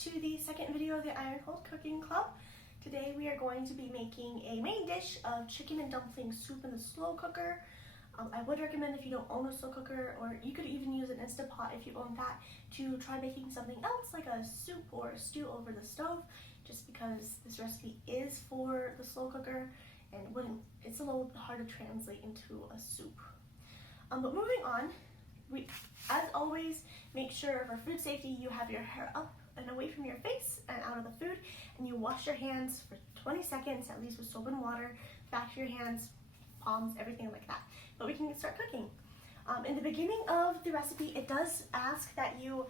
to the second video of the Iron Cold Cooking Club. Today we are going to be making a main dish of chicken and dumpling soup in the slow cooker. I would recommend, if you don't own a slow cooker, or you could even use an Instant Pot if you own that, to try making something else like a soup or a stew over the stove, just because this recipe is for the slow cooker and it's a little hard to translate into a soup. But moving on, as always, make sure for food safety you have your hair up and away from your face and out of the food, and you wash your hands for 20 seconds at least with soap and water, back of your hands, palms, everything like that. But we can start cooking. In the beginning of the recipe, it does ask that you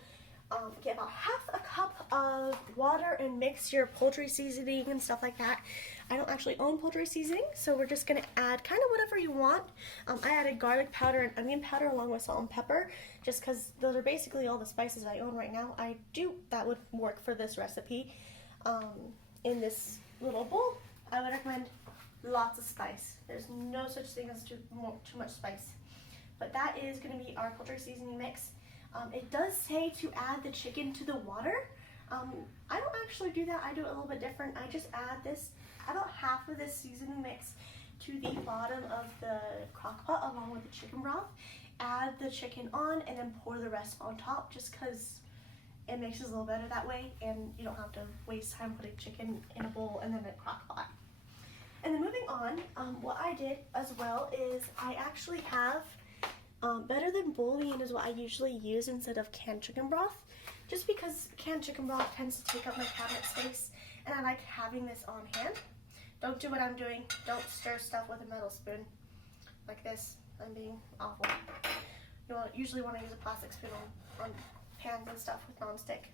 get about half a cup of water and mix your poultry seasoning and stuff like that. I don't actually own poultry seasoning, so we're just gonna add kind of whatever you want. I added garlic powder and onion powder along with salt and pepper, just because those are basically all the spices I own right now. That would work for this recipe. In this little bowl, I would recommend lots of spice. There's no such thing as too much spice. But that is going to be our poultry seasoning mix. It does say to add the chicken to the water. I don't actually do that. I do it a little bit different. I just add about half of this seasoning mix to the bottom of the crock pot along with the chicken broth. Add the chicken on and then pour the rest on top, just because it makes it a little better that way and you don't have to waste time putting chicken in a bowl and then a crock pot. And then moving on, what I did as well is I actually have better than bouillon is what I usually use instead of canned chicken broth, just because canned chicken broth tends to take up my cabinet space and I like having this on hand. Don't do what I'm doing. Don't stir stuff with a metal spoon like this. I'm being awful. You usually want to use a plastic spoon on pans and stuff with non-stick.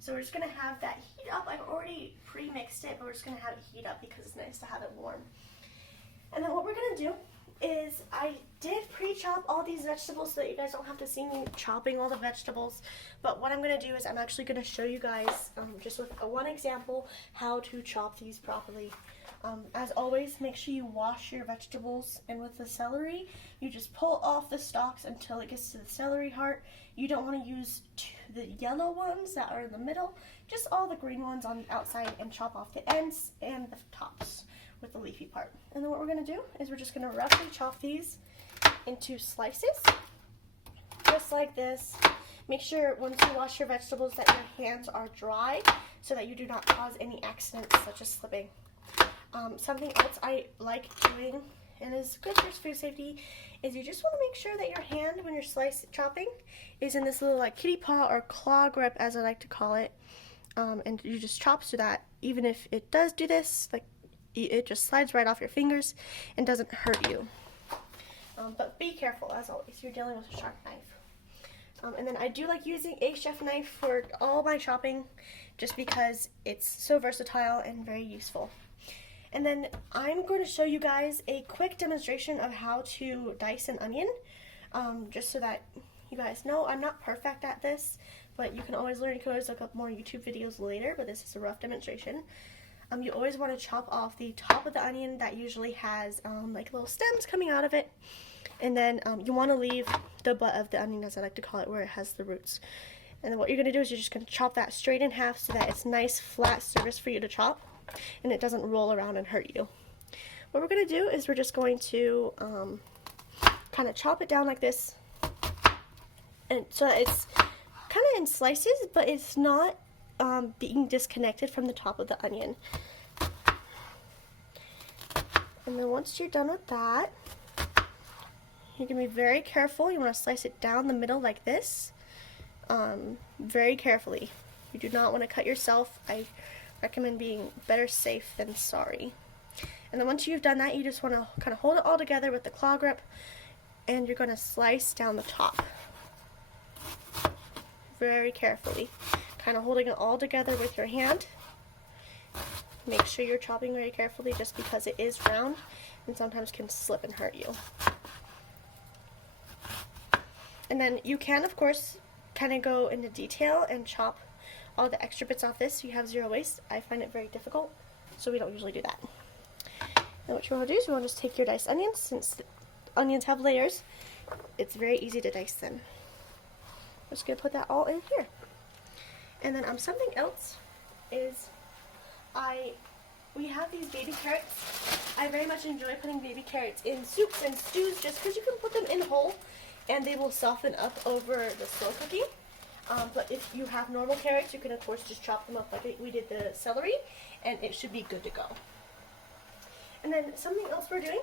So we're just going to have that heat up. I've already pre-mixed it, but we're just going to have it heat up because it's nice to have it warm. And then what we're going to do is I did pre-chop all these vegetables so that you guys don't have to see me chopping all the vegetables. But what I'm going to do is I'm actually going to show you guys, just with one example, how to chop these properly. As always, make sure you wash your vegetables, and with the celery, you just pull off the stalks until it gets to the celery heart. You don't want to use the yellow ones that are in the middle, just all the green ones on the outside, and chop off the ends and the tops with the leafy part. And then what we're going to do is we're just going to roughly chop these into slices, just like this. Make sure once you wash your vegetables that your hands are dry so that you do not cause any accidents such as slipping. Something else I like doing, and is good for food safety, is you just want to make sure that your hand, when you're chopping, is in this little like kitty paw or claw grip, as I like to call it, and you just chop so that even if it does do this, like it just slides right off your fingers and doesn't hurt you. But be careful, as always, you're dealing with a sharp knife. And then I do like using a chef knife for all my chopping, just because it's so versatile and very useful. And then I'm going to show you guys a quick demonstration of how to dice an onion, just so that you guys know I'm not perfect at this, but you can always learn. You can always look up more YouTube videos later, but this is a rough demonstration. You always want to chop off the top of the onion that usually has like little stems coming out of it, and then you want to leave the butt of the onion, as I like to call it, where it has the roots. And then what you're going to do is you're just going to chop that straight in half so that it's nice flat surface for you to chop, and it doesn't roll around and hurt you. What we're going to do is we're just going to kind of chop it down like this, and so that it's kind of in slices, but it's not being disconnected from the top of the onion. And then once you're done with that, you're going to be very careful. You want to slice it down the middle like this, very carefully. You do not want to cut yourself. I recommend being better safe than sorry. And then once you've done that, you just want to kind of hold it all together with the claw grip, and you're going to slice down the top very carefully, kind of holding it all together with your hand. Make sure you're chopping very carefully, just because it is round and sometimes can slip and hurt you. And then you can, of course, kind of go into detail and chop all the extra bits off this so you have zero waste. I find it very difficult, so we don't usually do that. And what you want to do is you want to just take your diced onions. Since onions have layers, it's very easy to dice them. I'm just going to put that all in here. And then something else is we have these baby carrots. I very much enjoy putting baby carrots in soups and stews just because you can put them in whole and they will soften up over the slow cooking. But if you have normal carrots, you can of course just chop them up like we did the celery, and it should be good to go. And then something else we're doing,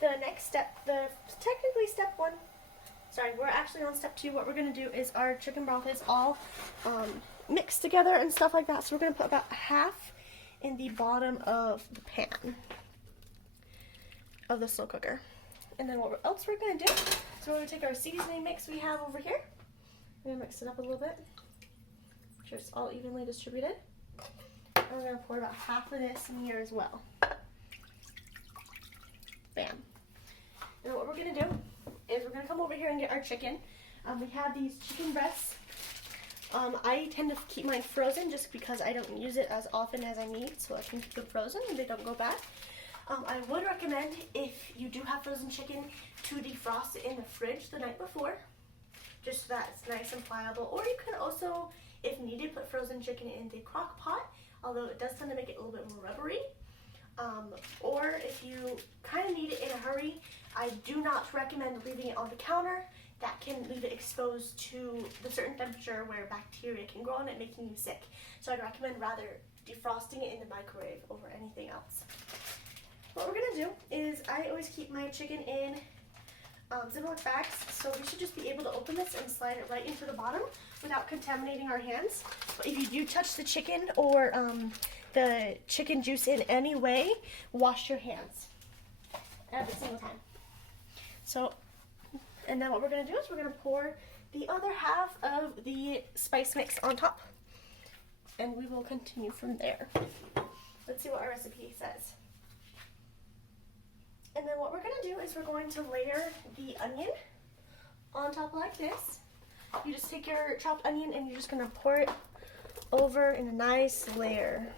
the next step, technically step one, sorry, we're actually on step two. What we're going to do is our chicken broth is all mixed together and stuff like that. So we're going to put about half in the bottom of the pan of the slow cooker. And then what else we're going to do, so we're going to take our seasoning mix we have over here. I'm going to mix it up a little bit, make sure it's all evenly distributed. And we're going to pour about half of this in here as well. Bam. And what we're going to do is we're going to come over here and get our chicken. We have these chicken breasts. I tend to keep mine frozen just because I don't use it as often as I need, so I can keep them frozen and they don't go bad. I would recommend, if you do have frozen chicken, to defrost it in the fridge the night before, just so that it's nice and pliable. Or you can also, if needed, put frozen chicken in the crock pot, although it does tend to make it a little bit more rubbery. Or if you kind of need it in a hurry, I do not recommend leaving it on the counter. That can leave it exposed to the certain temperature where bacteria can grow on it, making you sick. So I'd recommend rather defrosting it in the microwave over anything else. What we're going to do is I always keep my chicken in Ziploc bags, so we should just be able to open this and slide it right into the bottom without contaminating our hands. But if you do touch the chicken or the chicken juice in any way, wash your hands every single time. So, and then what we're going to do is we're going to pour the other half of the spice mix on top, and we will continue from there. Let's see what our recipe says. And then what we're going to do is we're going to layer the onion on top like this. You just take your chopped onion and you're just going to pour it over in a nice layer.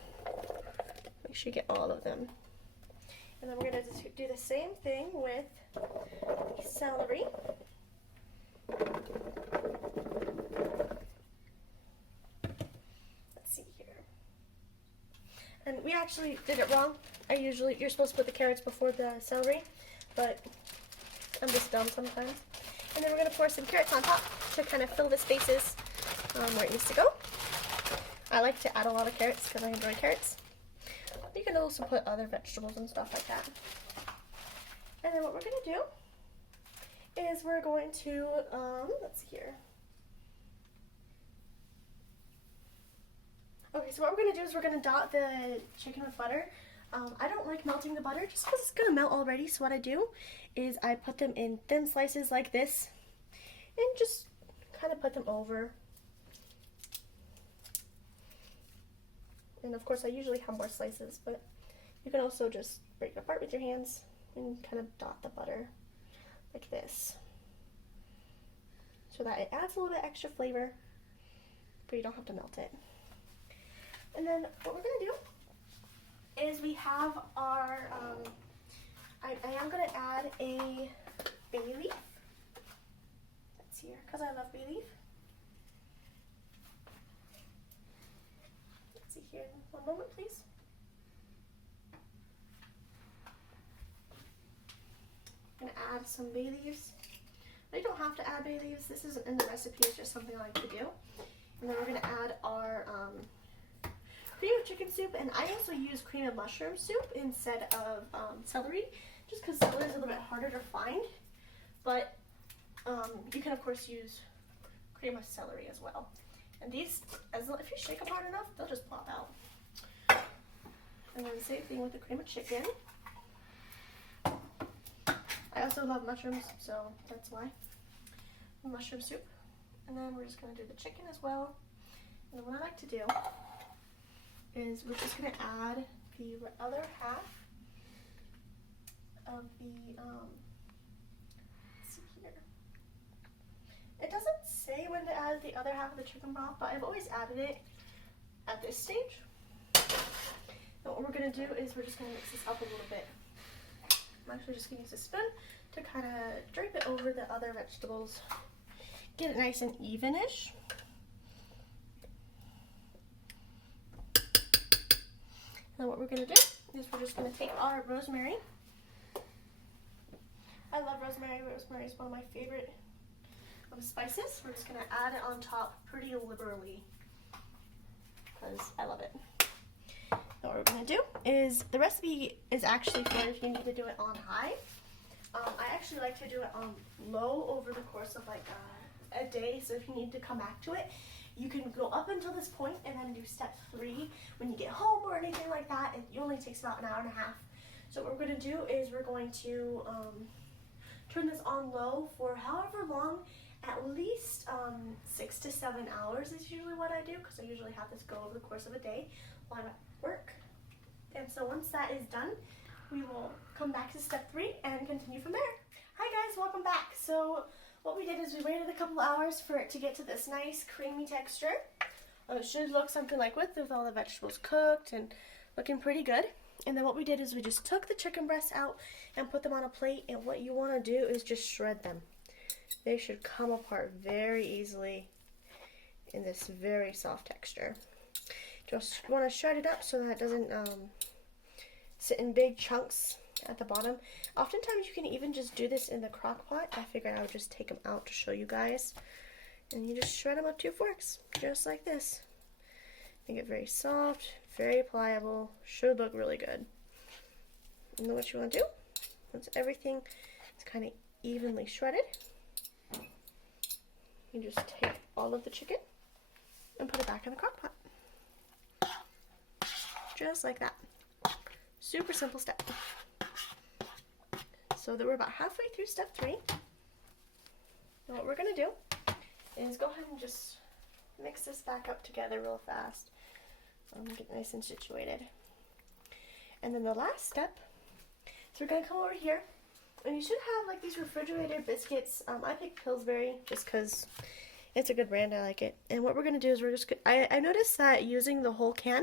Make sure you get all of them. And then we're going to do the same thing with the celery. Let's see here. And we actually did it wrong. You're supposed to put the carrots before the celery, but I'm just dumb sometimes. And then we're going to pour some carrots on top to kind of fill the spaces where it needs to go. I like to add a lot of carrots because I enjoy carrots. You can also put other vegetables and stuff like that. And then what we're going to do is we're going to, let's see here. Okay, so what we're going to do is we're going to dot the chicken with butter. I don't like melting the butter just because it's going to melt already. So what I do is I put them in thin slices like this and just kind of put them over. And of course I usually have more slices, but you can also just break it apart with your hands and kind of dot the butter like this, so that it adds a little bit extra flavor, but you don't have to melt it. And then what we're going to do is we have our, I am going to add a bay leaf. That's here, because I love bay leaf. Let's see here, one moment please. I'm going to add some bay leaves. You don't have to add bay leaves. This isn't in the recipe, it's just something I like to do. And then we're going to add our cream of chicken soup, and I also use cream of mushroom soup instead of celery, just because celery is a little bit harder to find, but you can of course use cream of celery as well. And these, if you shake them hard enough, they'll just pop out. And then the same thing with the cream of chicken. I also love mushrooms, so that's why. Mushroom soup. And then we're just going to do the chicken as well. And then what I like to do is we're just going to add the other half of the, let's see here. It doesn't say when to add the other half of the chicken broth, but I've always added it at this stage. And what we're going to do is we're just going to mix this up a little bit. I'm actually just going to use a spoon to kind of drape it over the other vegetables. Get it nice and even-ish. Now what we're going to do is we're just going to take our rosemary. I love rosemary. Rosemary is one of my favorite spices. We're just going to add it on top pretty liberally because I love it. Now what we're going to do is, the recipe is actually for if you need to do it on high. I actually like to do it on low over the course of like a day, so if you need to come back to it, you can go up until this point and then do step 3 when you get home or anything like that. It only takes about an hour and a half. So what we're going to do is we're going to turn this on low for however long, at least 6 to 7 hours is usually what I do, because I usually have this go over the course of a day while I'm at work. And so once that is done, we will come back to step 3 and continue from there. Hi guys, welcome back. So what we did is we waited a couple hours for it to get to this nice creamy texture. It should look something like with all the vegetables cooked and looking pretty good. And then what we did is we just took the chicken breasts out and put them on a plate, and what you want to do is just shred them. They should come apart very easily in this very soft texture. Just want to shred it up so that it doesn't sit in big chunks at the bottom. Oftentimes you can even just do this in the crock pot. I figured I would just take them out to show you guys. And you just shred them with 2 forks, just like this. Make it very soft, very pliable, should look really good. And then what you want to do, once everything is kind of evenly shredded, you just take all of the chicken and put it back in the crock pot. Just like that. Super simple step. So that we're about halfway through step 3. Now what we're going to do is go ahead and just mix this back up together real fast. Get nice and situated. And then the last step, so we're going to come over here, and you should have like these refrigerated biscuits. I picked Pillsbury just because it's a good brand. I like it. And what we're going to do is we're just I noticed that using the whole can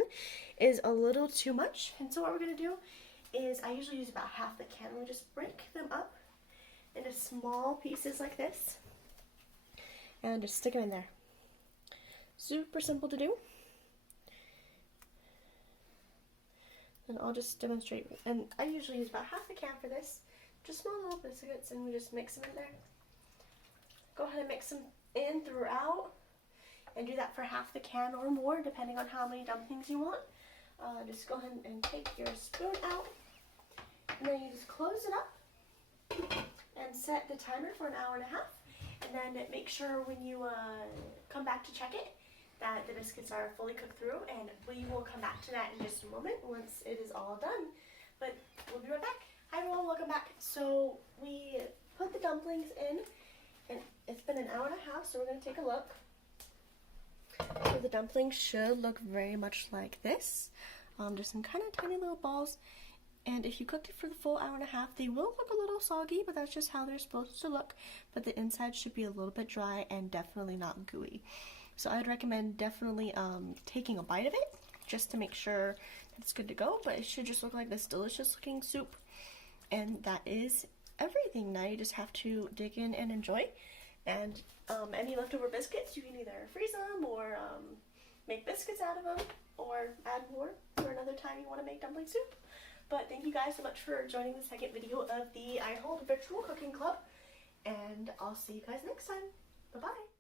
is a little too much. And so what we're going to do is I usually use about half the can. We just break them up into small pieces like this and just stick them in there. Super simple to do. And I'll just demonstrate. And I usually use about half the can for this. Just small little biscuits, and we just mix them in there. Go ahead and mix them in throughout, and do that for half the can or more, depending on how many dumplings you want. Just go ahead and take your spoon out, and then you just close it up and set the timer for an hour and a half. And then make sure when you come back to check it that the biscuits are fully cooked through, and we will come back to that in just a moment once it is all done. But we'll be right back. Hi everyone, welcome back. So we put the dumplings in, and it's been an hour and a half, so we're going to take a look. So the dumplings should look very much like this. Just some kind of tiny little balls. And if you cooked it for the full hour and a half, they will look a little soggy, but that's just how they're supposed to look. But the inside should be a little bit dry and definitely not gooey. So I would recommend definitely taking a bite of it just to make sure that it's good to go. But it should just look like this delicious looking soup. And that is everything. Now you just have to dig in and enjoy. And any leftover biscuits, you can either freeze them or make biscuits out of them, or add more for another time you want to make dumpling soup. But thank you guys so much for joining the second video of the I Hold Virtual Cooking Club, and I'll see you guys next time. Bye-bye.